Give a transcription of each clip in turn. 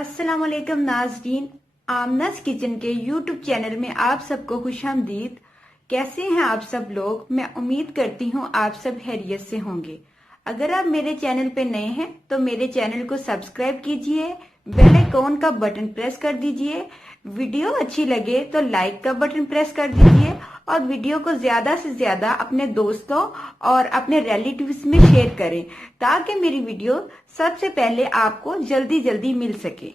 अस्सलाम वालेकुम नाज़रीन, आमनास किचन के यूट्यूब चैनल में आप सबको खुशामदीद। कैसे हैं आप सब लोग? मैं उम्मीद करती हूँ आप सब खैरियत से होंगे। अगर आप मेरे चैनल पे नए हैं तो मेरे चैनल को सब्सक्राइब कीजिए, बेल आइकॉन का बटन प्रेस कर दीजिए। वीडियो अच्छी लगे तो लाइक का बटन प्रेस कर दीजिए और वीडियो को ज्यादा से ज्यादा अपने दोस्तों और अपने रिलेटिव्स में शेयर करें ताकि मेरी वीडियो सबसे पहले आपको जल्दी जल्दी मिल सके।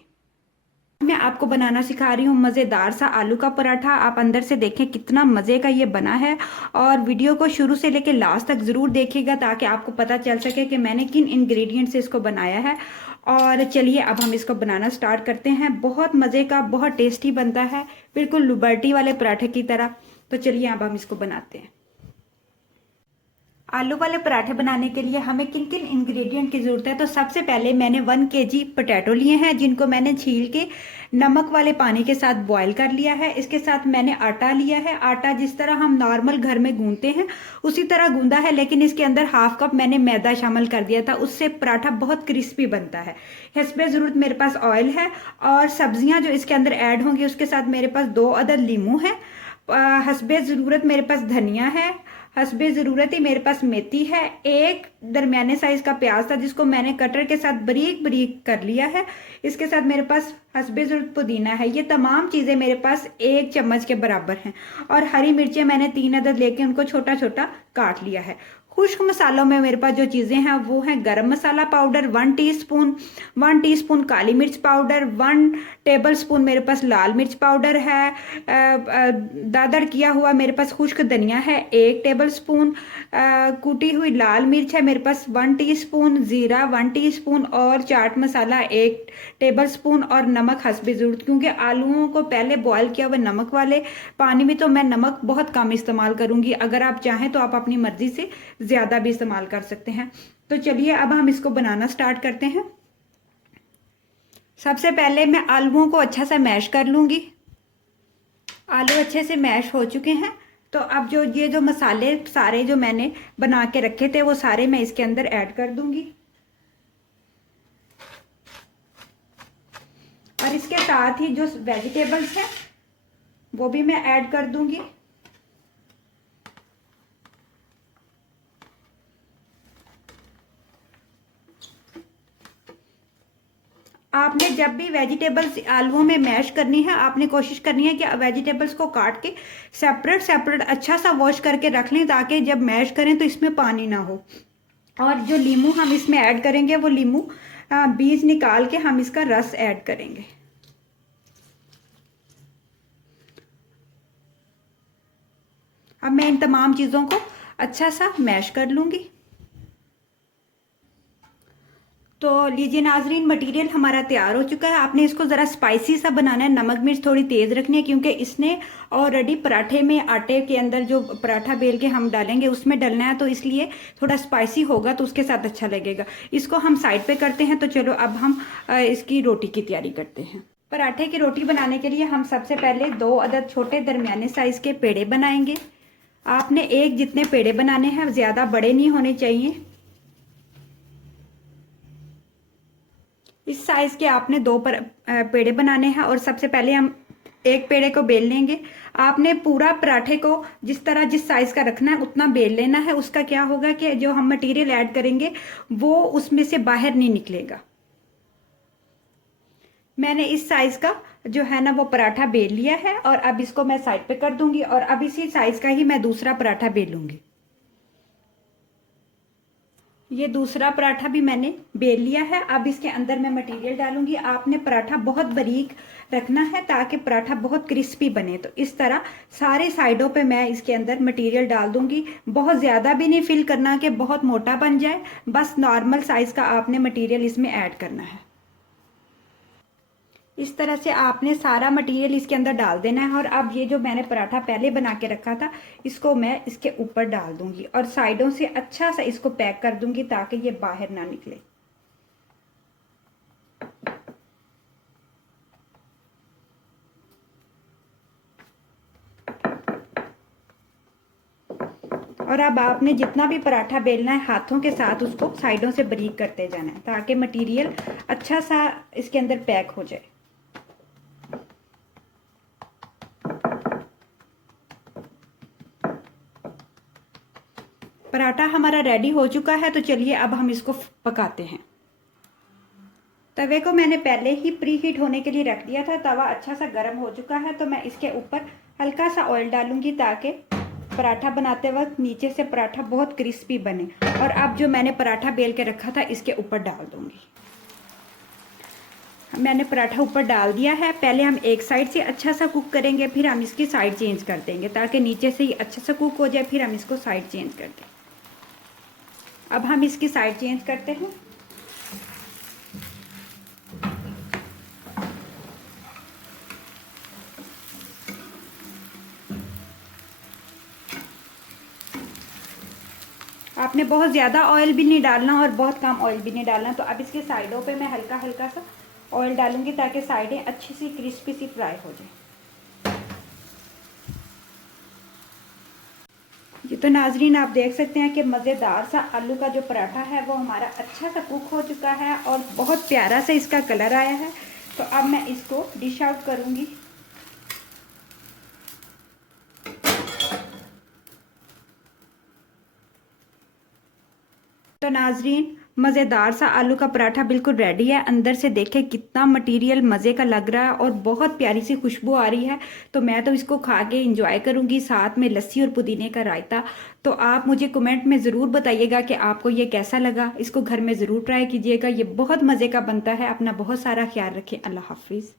मैं आपको बनाना सिखा रही हूँ मज़ेदार सा आलू का पराठा। आप अंदर से देखें कितना मज़े का ये बना है और वीडियो को शुरू से लेकर लास्ट तक ज़रूर देखिएगा ताकि आपको पता चल सके कि मैंने किन इंग्रेडिएंट से इसको बनाया है। और चलिए अब हम इसको बनाना स्टार्ट करते हैं। बहुत मज़े का, बहुत टेस्टी बनता है, बिल्कुल लिबर्टी वाले पराठे की तरह। तो चलिए अब हम इसको बनाते हैं। आलू वाले पराठे बनाने के लिए हमें किन किन इंग्रेडिएंट की ज़रूरत है। तो सबसे पहले मैंने 1 kg पोटैटो लिए हैं जिनको मैंने छील के नमक वाले पानी के साथ बॉईल कर लिया है। इसके साथ मैंने आटा लिया है। आटा जिस तरह हम नॉर्मल घर में गूंथते हैं उसी तरह गूंदा है, लेकिन इसके अंदर 1/2 कप मैंने मैदा शामिल कर दिया था। उससे पराठा बहुत क्रिस्पी बनता है। इसमें ज़रूरत मेरे पास ऑयल है और सब्जियाँ जो इसके अंदर ऐड होंगी उसके साथ मेरे पास 2 अदद लीमू है। हस्बे ज़रूरत मेरे पास धनिया है। हस्बे ज़रूरत ही मेरे पास मेथी है। एक दरमियाने साइज़ का प्याज था जिसको मैंने कटर के साथ बारीक बारीक कर लिया है। इसके साथ मेरे पास हस्बे ज़रूरत पुदीना है। ये तमाम चीज़ें मेरे पास 1 चम्मच के बराबर हैं। और हरी मिर्चें मैंने 3 अदद लेके उनको छोटा छोटा काट लिया है। खुश्क मसालों में मेरे पास जो चीज़ें हैं वो हैं गरम मसाला पाउडर 1 टीस्पून, 1 टीस्पून काली मिर्च पाउडर, 1 टेबलस्पून मेरे पास लाल मिर्च पाउडर है। दादड़ किया हुआ मेरे पास खुश्क धनिया है 1 टेबलस्पून। कूटी हुई लाल मिर्च है मेरे पास 1 टीस्पून, ज़ीरा 1 टीस्पून और चाट मसाला 1 टेबलस्पून और नमक हस्बे ज़रूरत। क्योंकि आलूओं को पहले बॉयल किया हुआ नमक वाले पानी में तो मैं नमक बहुत कम इस्तेमाल करूँगी। अगर आप चाहें तो आप अपनी मर्ज़ी से ज़्यादा भी इस्तेमाल कर सकते हैं। तो चलिए अब हम इसको बनाना स्टार्ट करते हैं। सबसे पहले मैं आलूओं को अच्छा सा मैश कर लूँगी। आलू अच्छे से मैश हो चुके हैं। तो अब जो मसाले सारे जो मैंने बना के रखे थे वो सारे मैं इसके अंदर ऐड कर दूंगी और इसके साथ ही जो वेजिटेबल्स हैं वो भी मैं ऐड कर दूंगी। आपने जब भी वेजिटेबल्स आलूओं में मैश करनी है आपने कोशिश करनी है कि वेजिटेबल्स को काट के सेपरेट सेपरेट अच्छा सा वॉश करके रख लें ताकि जब मैश करें तो इसमें पानी ना हो। और जो लीमू हम इसमें ऐड करेंगे वो लीमू बीज निकाल के हम इसका रस ऐड करेंगे। अब मैं इन तमाम चीज़ों को अच्छा सा मैश कर लूँगी। तो लीजिए नाजरीन, मटेरियल हमारा तैयार हो चुका है। आपने इसको ज़रा स्पाइसी सा बनाना है। नमक मिर्च थोड़ी तेज़ रखनी है क्योंकि इसने ऑलरेडी पराठे में आटे के अंदर जो पराठा बेल के हम डालेंगे उसमें डलना है, तो इसलिए थोड़ा स्पाइसी होगा तो उसके साथ अच्छा लगेगा। इसको हम साइड पे करते हैं। तो चलो अब हम इसकी रोटी की तैयारी करते हैं। पराठे की रोटी बनाने के लिए हम सबसे पहले 2 अदद छोटे दरमियाने साइज़ के पेड़े बनाएंगे। आपने एक जितने पेड़े बनाने हैं, ज़्यादा बड़े नहीं होने चाहिए। इस साइज़ के आपने 2 पेड़े बनाने हैं और सबसे पहले हम एक पेड़े को बेल लेंगे। आपने पूरा पराठे को जिस साइज़ का रखना है उतना बेल लेना है। उसका क्या होगा कि जो हम मटेरियल ऐड करेंगे वो उसमें से बाहर नहीं निकलेगा। मैंने इस साइज़ का जो है ना वो पराठा बेल लिया है और अब इसको मैं साइड पे कर दूंगी और अब इसी साइज़ का ही मैं दूसरा पराठा बेलूंगी। ये दूसरा पराठा भी मैंने बेल लिया है। अब इसके अंदर मैं मटेरियल डालूंगी। आपने पराठा बहुत बारीक रखना है ताकि पराठा बहुत क्रिस्पी बने। तो इस तरह सारे साइडों पे मैं इसके अंदर मटेरियल डाल दूंगी। बहुत ज़्यादा भी नहीं फिल करना कि बहुत मोटा बन जाए, बस नॉर्मल साइज़ का आपने मटेरियल इसमें ऐड करना है। इस तरह से आपने सारा मटेरियल इसके अंदर डाल देना है। और अब ये जो मैंने पराठा पहले बना के रखा था इसको मैं इसके ऊपर डाल दूंगी और साइडों से अच्छा सा इसको पैक कर दूंगी ताकि ये बाहर ना निकले। और अब आपने जितना भी पराठा बेलना है हाथों के साथ उसको साइडों से बारीक करते जाना है ताकि मटेरियल अच्छा सा इसके अंदर पैक हो जाए। पराठा हमारा रेडी हो चुका है, तो चलिए अब हम इसको पकाते हैं। तवे को मैंने पहले ही प्री हीट होने के लिए रख दिया था। तवा अच्छा सा गर्म हो चुका है, तो मैं इसके ऊपर हल्का सा ऑयल डालूंगी ताकि पराठा बनाते वक्त नीचे से पराठा बहुत क्रिस्पी बने। और अब जो मैंने पराठा बेल के रखा था इसके ऊपर डाल दूंगी। मैंने पराठा ऊपर डाल दिया है। पहले हम एक साइड से अच्छा सा कुक करेंगे, फिर हम इसकी साइड चेंज कर देंगे ताकि नीचे से ही अच्छा सा कुक हो जाए, फिर हम इसको साइड चेंज कर दें। अब हम इसकी साइड चेंज करते हैं। आपने बहुत ज़्यादा ऑयल भी नहीं डालना और बहुत कम ऑयल भी नहीं डालना। तो अब इसके साइडों पे मैं हल्का हल्का सा ऑयल डालूंगी ताकि साइडें अच्छी सी क्रिस्पी सी फ्राई हो जाए। जी तो नाजरीन, आप देख सकते हैं कि मज़ेदार सा आलू का जो पराठा है वो हमारा अच्छा सा कुक हो चुका है और बहुत प्यारा सा इसका कलर आया है। तो अब मैं इसको डिश आउट करूँगी। तो नाजरीन, मज़ेदार सा आलू का पराठा बिल्कुल रेडी है। अंदर से देखें कितना मटेरियल मज़े का लग रहा है और बहुत प्यारी सी खुशबू आ रही है। तो मैं तो इसको खा के इंजॉय करूँगी, साथ में लस्सी और पुदीने का रायता। तो आप मुझे कमेंट में ज़रूर बताइएगा कि आपको ये कैसा लगा। इसको घर में ज़रूर ट्राई कीजिएगा, ये बहुत मज़े का बनता है। अपना बहुत सारा ख्याल रखें। अल्लाह हाफिज़।